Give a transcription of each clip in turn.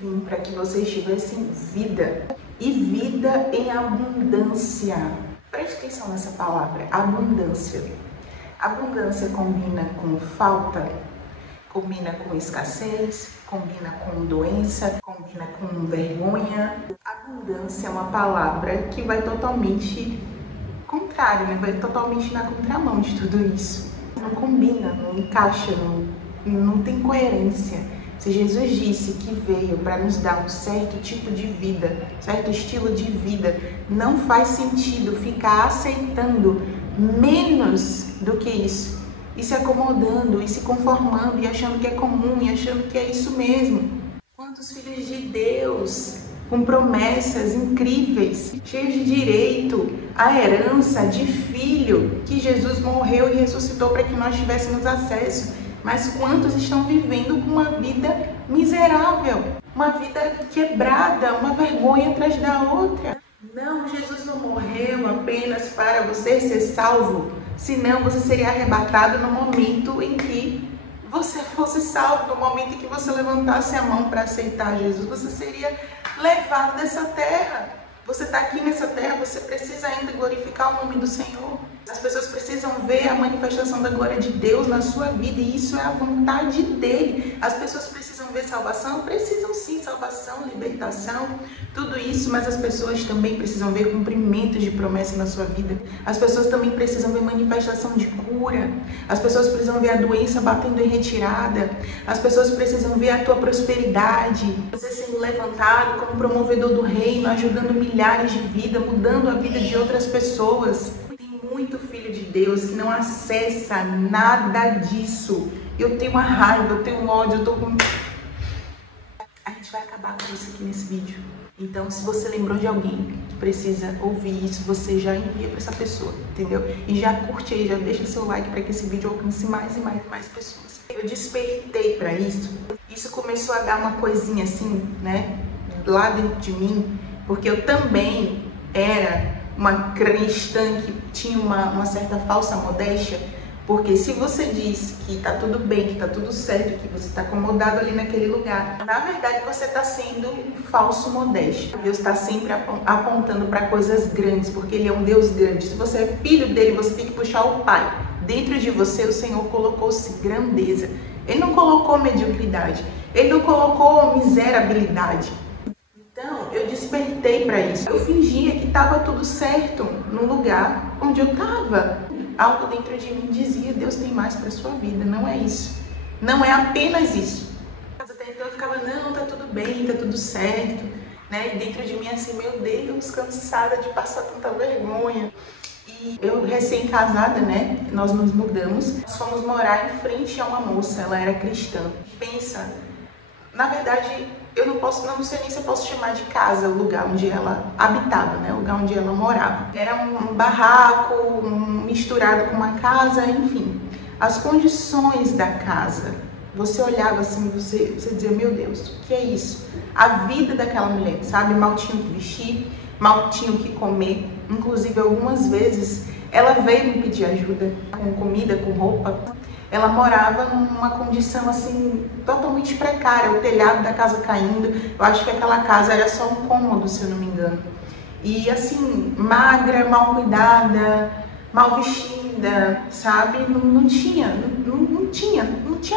vim para que vocês tivessem vida e vida em abundância. Preste atenção nessa palavra, abundância. Abundância combina com falta, combina com escassez, combina com doença, combina com vergonha. Abundância é uma palavra que vai totalmente contrário, né? Vai totalmente na contramão de tudo isso. Não combina, não encaixa, não tem coerência. Se Jesus disse que veio para nos dar um certo tipo de vida, certo estilo de vida, não faz sentido ficar aceitando menos do que isso, e se acomodando, e se conformando, e achando que é comum, e achando que é isso mesmo. Quantos filhos de Deus com promessas incríveis, cheios de direito à herança de filho, que Jesus morreu e ressuscitou para que nós tivéssemos acesso. Mas quantos estão vivendo com uma vida miserável, uma vida quebrada, uma vergonha atrás da outra? Não, Jesus não morreu apenas para você ser salvo, senão você seria arrebatado no momento em que você fosse salvo, no momento em que você levantasse a mão para aceitar Jesus, você seria levado dessa terra. Você está aqui nessa terra, você precisa ainda glorificar o nome do Senhor. As pessoas precisam ver a manifestação da glória de Deus na sua vida, e isso é a vontade dele. As pessoas precisam ver salvação? Precisam sim, salvação, libertação, tudo isso, mas as pessoas também precisam ver cumprimentos de promessa na sua vida. As pessoas também precisam ver manifestação de cura. As pessoas precisam ver a doença batendo em retirada. As pessoas precisam ver a tua prosperidade, você sendo levantado como promovedor do reino, ajudando milhares de vidas, mudando a vida de outras pessoas. Muito filho de Deus que não acessa nada disso. Eu tenho uma raiva, eu tenho um ódio, eu tô com... A gente vai acabar com isso aqui nesse vídeo. Então, se você lembrou de alguém que precisa ouvir isso, você já envia para essa pessoa, entendeu? E já curte aí, já deixa seu like para que esse vídeo alcance mais e mais e mais pessoas. Eu despertei para isso. Isso começou a dar uma coisinha assim, né? Lá dentro de mim, porque eu também era uma cristã que tinha uma certa falsa modéstia, porque se você diz que tá tudo bem, que tá tudo certo, que você tá acomodado ali naquele lugar, na verdade você tá sendo um falso modesto. Deus está sempre apontando para coisas grandes, porque Ele é um Deus grande. Se você é filho dele, você tem que puxar o Pai. Dentro de você, o Senhor colocou-se grandeza. Ele não colocou mediocridade. Ele não colocou miserabilidade. Então, eu despertei para isso. Eu fingia que estava tudo certo no lugar onde eu estava. Algo dentro de mim dizia, Deus tem mais para sua vida. Não é isso. Não é apenas isso. Até então eu ficava, não, tá tudo bem, tá tudo certo. Né? E dentro de mim assim, meu Deus, cansada de passar tanta vergonha. E eu recém-casada, né? Nós nos mudamos. Nós fomos morar em frente a uma moça, ela era cristã. Pensa, na verdade... Eu não sei nem se eu posso chamar de casa o lugar onde ela habitava, né? O lugar onde ela morava. Era um barraco, misturado com uma casa, enfim. As condições da casa, você olhava assim, você dizia, meu Deus, o que é isso? A vida daquela mulher, sabe? Mal tinha o que vestir, mal tinha o que comer. Inclusive, algumas vezes, ela veio me pedir ajuda com comida, com roupa. Ela morava numa condição assim totalmente precária, o telhado da casa caindo. Eu acho que aquela casa era só um cômodo, se eu não me engano. E assim, magra, mal cuidada, mal vestida, sabe? Não tinha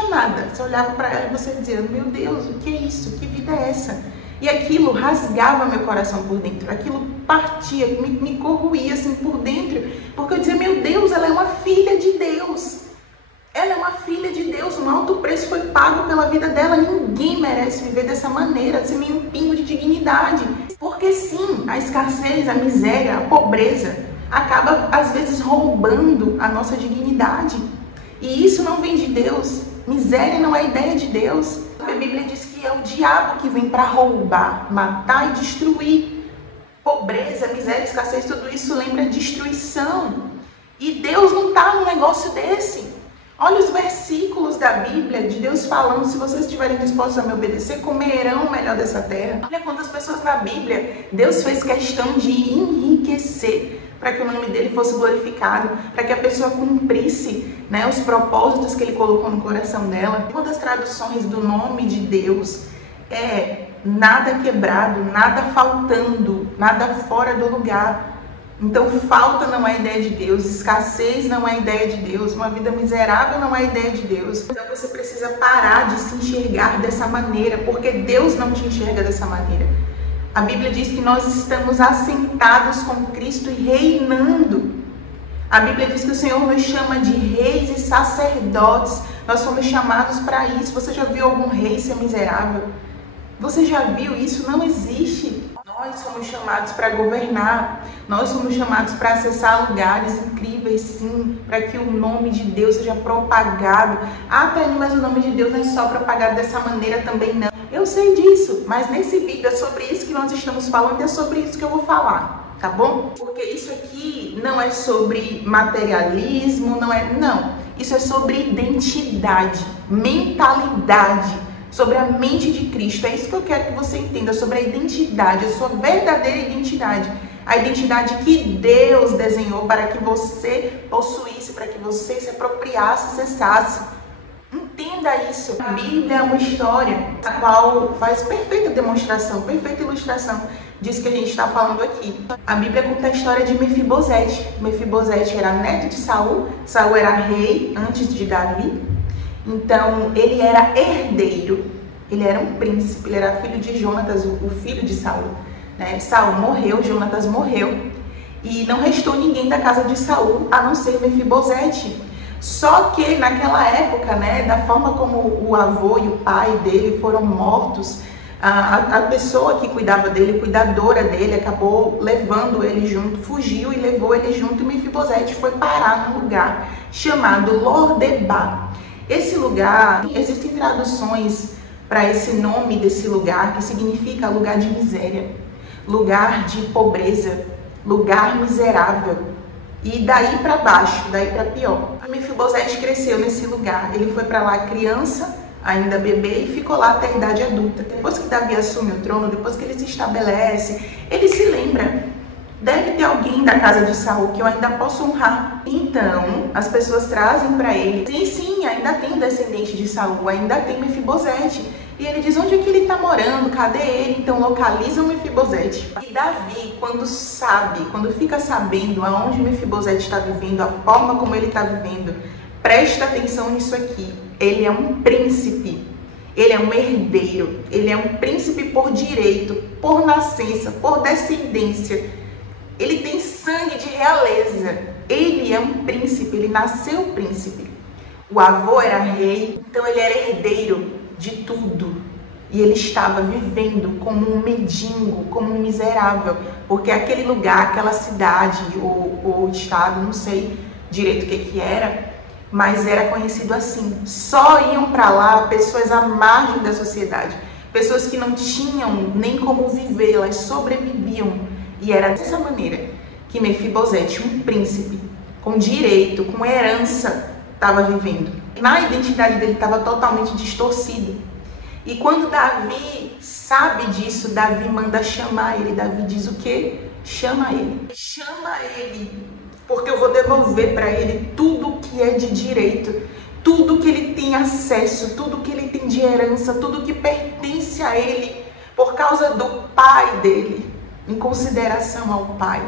nada. Você olhava para ela e você dizia, meu Deus, o que é isso? Que vida é essa? E aquilo rasgava meu coração por dentro, aquilo partia, me corroía assim por dentro, porque eu dizia, meu Deus, ela é uma filha de Deus. Ela é uma filha de Deus, um alto preço foi pago pela vida dela. Ninguém merece viver dessa maneira, sem nenhum pingo de dignidade. Porque sim, a escassez, a miséria, a pobreza acaba às vezes roubando a nossa dignidade. E isso não vem de Deus. Miséria não é ideia de Deus. A Bíblia diz que é o diabo que vem para roubar, matar e destruir. Pobreza, miséria, escassez, tudo isso lembra destruição. E Deus não está num negócio desse. Olha os versículos da Bíblia, de Deus falando, se vocês estiverem dispostos a me obedecer, comerão o melhor dessa terra. Olha quantas pessoas na Bíblia, Deus fez questão de enriquecer para que o nome dele fosse glorificado, para que a pessoa cumprisse, né, os propósitos que ele colocou no coração dela. Uma das traduções do nome de Deus nada quebrado, nada faltando, nada fora do lugar. Então, falta não é ideia de Deus, escassez não é ideia de Deus, uma vida miserável não é ideia de Deus. Então, você precisa parar de se enxergar dessa maneira, porque Deus não te enxerga dessa maneira. A Bíblia diz que nós estamos assentados com Cristo e reinando. A Bíblia diz que o Senhor nos chama de reis e sacerdotes. Nós fomos chamados para isso. Você já viu algum rei ser miserável? Você já viu isso? Não existe. Nós somos chamados para governar. Nós somos chamados para acessar lugares incríveis, sim, para que o nome de Deus seja propagado. Ah, Tânia, mas o nome de Deus não é só propagado dessa maneira também, não. Eu sei disso, mas nesse vídeo é sobre isso que nós estamos falando e é sobre isso que eu vou falar, tá bom? Porque isso aqui não é sobre materialismo, não. Isso é sobre identidade, mentalidade, sobre a mente de Cristo. É isso que eu quero que você entenda, sobre a identidade, a sua verdadeira identidade. A identidade que Deus desenhou para que você possuísse, para que você se apropriasse, acessasse. Entenda isso. A Bíblia é uma história a qual faz perfeita demonstração, perfeita ilustração disso que a gente está falando aqui. A Bíblia conta a história de Mefibosete. Mefibosete era neto de Saul. Saul era rei antes de Davi. Então, ele era herdeiro. Ele era um príncipe. Ele era filho de Jonatas, o filho de Saul. Saul morreu, Jonatas morreu, e não restou ninguém da casa de Saul a não ser Mefibosete. Só que naquela época, da forma como o avô e o pai dele foram mortos, a pessoa que cuidava dele, cuidadora dele, acabou levando ele junto, fugiu e levou ele junto, e Mefibosete foi parar num lugar chamado Lordebar. Esse lugar, existem traduções para esse nome desse lugar, que significa lugar de miséria, lugar de pobreza, lugar miserável. E daí para baixo, daí para pior. A Mefibosete cresceu nesse lugar. Ele foi para lá criança, ainda bebê, e ficou lá até a idade adulta. Depois que Davi assume o trono, depois que ele se estabelece, ele se lembra: deve ter alguém da casa de Saul que eu ainda posso honrar. Então, as pessoas trazem para ele: sim, ainda tem um descendente de Saul, ainda tem Mefibosete. E ele diz: onde é que ele está morando? Cadê ele? Então localizam Mefibosete. E Davi, quando fica sabendo aonde Mefibosete está vivendo, a forma como ele está vivendo, presta atenção nisso aqui. Ele é um príncipe, ele é um herdeiro, ele é um príncipe por direito, por nascença, por descendência. Ele tem sangue de realeza. Ele é um príncipe, ele nasceu príncipe. O avô era rei, então ele era herdeiro de tudo. E ele estava vivendo como um mendigo, como um miserável, porque aquele lugar, aquela cidade ou estado, não sei direito o que era, mas era conhecido assim. Só iam para lá pessoas à margem da sociedade, pessoas que não tinham nem como viver, elas sobreviviam. E era dessa maneira que Mefibosete, um príncipe com direito, com herança, estava vivendo. Na identidade dele estava totalmente distorcida. E quando Davi sabe disso, Davi manda chamar ele. Davi diz o quê? Chama ele. Chama ele, porque eu vou devolver para ele tudo que é de direito, tudo que ele tem acesso, tudo que ele tem de herança, tudo que pertence a ele, por causa do pai dele, em consideração ao pai.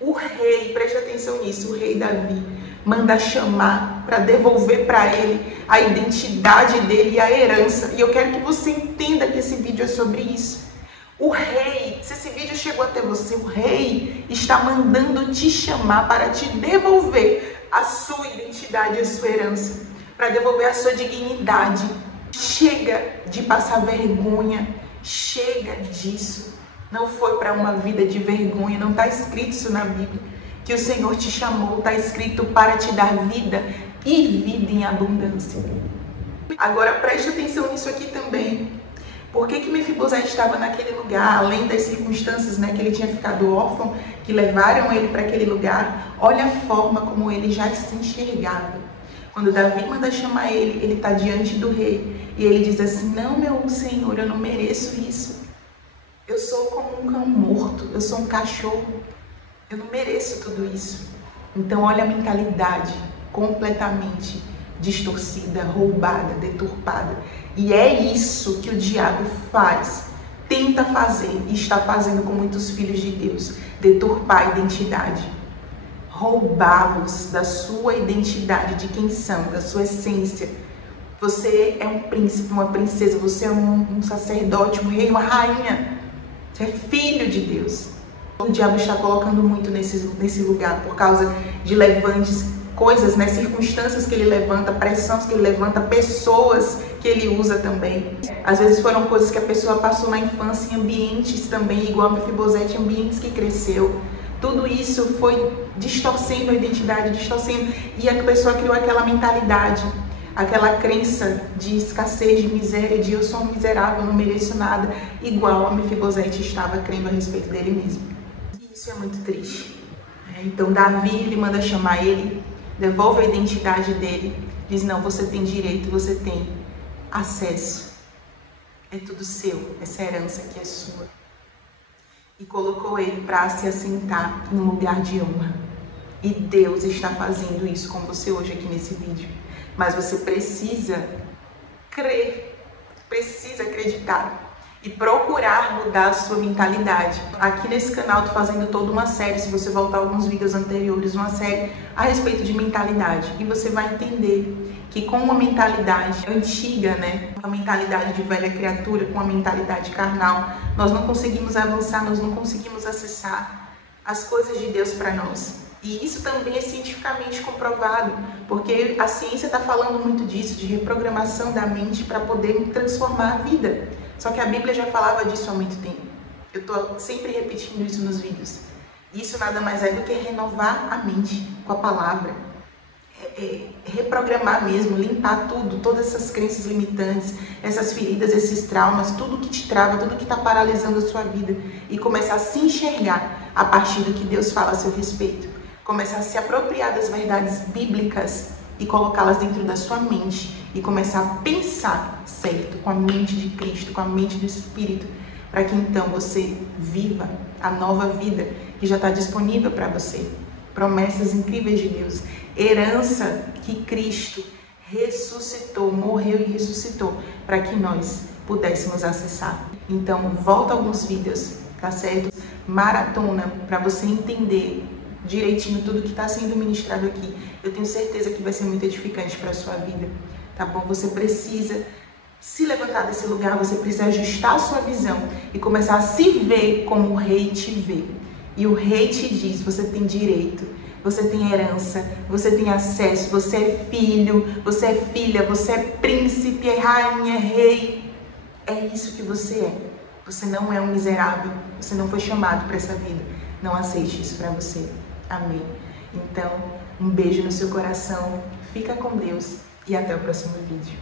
O rei, preste atenção nisso, o rei Davi manda chamar para devolver para ele a identidade dele e a herança. E eu quero que você entenda que esse vídeo é sobre isso. O rei, se esse vídeo chegou até você, o rei está mandando te chamar para te devolver a sua identidade, a sua herança, para devolver a sua dignidade. Chega de passar vergonha, chega disso. Não foi para uma vida de vergonha, não está escrito isso na Bíblia, que o Senhor te chamou, está escrito para te dar vida e vida em abundância. Agora preste atenção nisso aqui também. Por que Mefibosete estava naquele lugar, além das circunstâncias, que ele tinha ficado órfão, que levaram ele para aquele lugar? Olha a forma como ele já se enxergava. Quando Davi manda chamar ele, ele está diante do rei e ele diz assim: não, meu Senhor, eu não mereço isso. Eu sou como um cão morto, eu sou um cachorro, eu não mereço tudo isso. Então olha a mentalidade completamente distorcida, roubada, deturpada. E é isso que o diabo faz, tenta fazer e está fazendo com muitos filhos de Deus, deturpar a identidade, roubá-los da sua identidade, de quem são, da sua essência. Você é um príncipe, uma princesa, você é um sacerdote, um rei, uma rainha, você é filho de Deus. O diabo está colocando muito nesse lugar por causa de levantes, coisas, né, circunstâncias que ele levanta, pressões que ele levanta, pessoas que ele usa também. Às vezes foram coisas que a pessoa passou na infância em ambientes também, igual a Mefibosete, ambientes que cresceu. Tudo isso foi distorcendo a identidade, distorcendo, e a pessoa criou aquela mentalidade, aquela crença de escassez, de miséria, de eu sou um miserável, não mereço nada, igual a Mefibosete estava crendo a respeito dele mesmo. E isso é muito triste. Então Davi, ele manda chamar ele, devolve a identidade dele, diz, não, você tem direito, você tem acesso, é tudo seu, essa herança aqui é sua. E colocou ele para se assentar num lugar de honra. E Deus está fazendo isso com você hoje aqui nesse vídeo. Mas você precisa crer, precisa acreditar e procurar mudar a sua mentalidade. Aqui nesse canal eu tô fazendo toda uma série, se você voltar alguns vídeos anteriores, uma série a respeito de mentalidade. E você vai entender que com uma mentalidade antiga, né, uma mentalidade de velha criatura, com uma mentalidade carnal, nós não conseguimos avançar, nós não conseguimos acessar as coisas de Deus para nós. E isso também é cientificamente comprovado, porque a ciência está falando muito disso, de reprogramação da mente para poder transformar a vida. Só que a Bíblia já falava disso há muito tempo. Eu estou sempre repetindo isso nos vídeos. Isso nada mais é do que renovar a mente com a palavra. Reprogramar mesmo, limpar tudo, todas essas crenças limitantes, essas feridas, esses traumas, tudo que te trava, tudo que está paralisando a sua vida. E começar a se enxergar a partir do que Deus fala a seu respeito. Começar a se apropriar das verdades bíblicas e colocá-las dentro da sua mente e começar a pensar certo, com a mente de Cristo, com a mente do Espírito, para que então você viva a nova vida que já está disponível para você. Promessas incríveis de Deus, herança que Cristo ressuscitou, morreu e ressuscitou, para que nós pudéssemos acessar. Então, volta alguns vídeos, tá certo? Maratona, para você entender direitinho tudo que está sendo ministrado aqui. Eu tenho certeza que vai ser muito edificante para a sua vida, tá bom? Você precisa se levantar desse lugar, você precisa ajustar a sua visão e começar a se ver como o rei te vê. E o rei te diz, você tem direito, você tem herança, você tem acesso, você é filho, você é filha, você é príncipe, é rainha, é rei. É isso que você é. Você não é um miserável, você não foi chamado para essa vida. Não aceite isso para você. Amém. Então, um beijo no seu coração, fica com Deus e até o próximo vídeo.